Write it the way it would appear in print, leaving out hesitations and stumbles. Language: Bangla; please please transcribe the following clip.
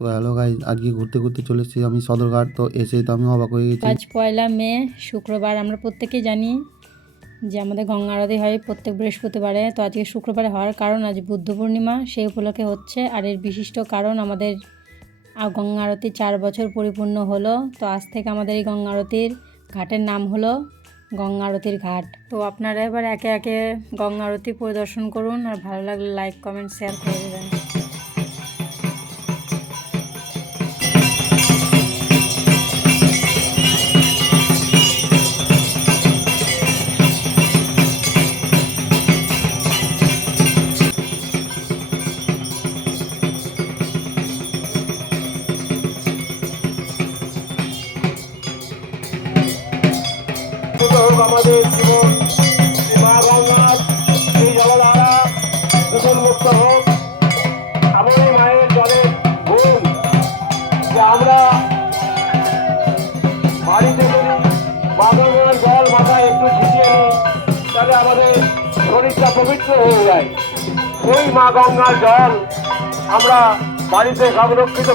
তো হ্যালো গাইস, আজকে ঘুরতে ঘুরতে চলে এসেছি আমি সদরঘাট। তো এসেই তো আমি অবাক হয়ে গেছি। আজ 1 মে শুক্রবার। আমরা প্রত্যেকেই জানি যে আমাদের গঙ্গা আরতি হয় প্রত্যেক বৃহস্পতিবারে। তো আজকে শুক্রবারে হওয়ার কারণ আজ বুদ্ধ পূর্ণিমা, সেই উপলক্ষে হচ্ছে। আর এর বিশিষ্ট কারণ আমাদের গঙ্গা আরতি 4 বছর পরিপূর্ণ হলো। তো আজ থেকে আমাদের এই গঙ্গা আরতির ঘাটের নাম হলো গঙ্গা আরতির ঘাট। তো আপনারা এবার একে একে গঙ্গা আরতি পরিদর্শন করুন, আর ভালো লাগলে লাইক কমেন্ট শেয়ার করে দেবেন। আমাদের জীবন মা গঙ্গার সেই জলধারা দূষণ মুক্ত হোক। এমনই মায়ের জলের গুণ যে আমরা বাড়িতে যদি মা গঙ্গার জল মাথায় একটু ছিটিয়ে নিই, তাহলে আমাদের শরীরটা পবিত্র হয়ে যায়। সেই মা গঙ্গার জল আমরা বাড়িতে সংরক্ষিত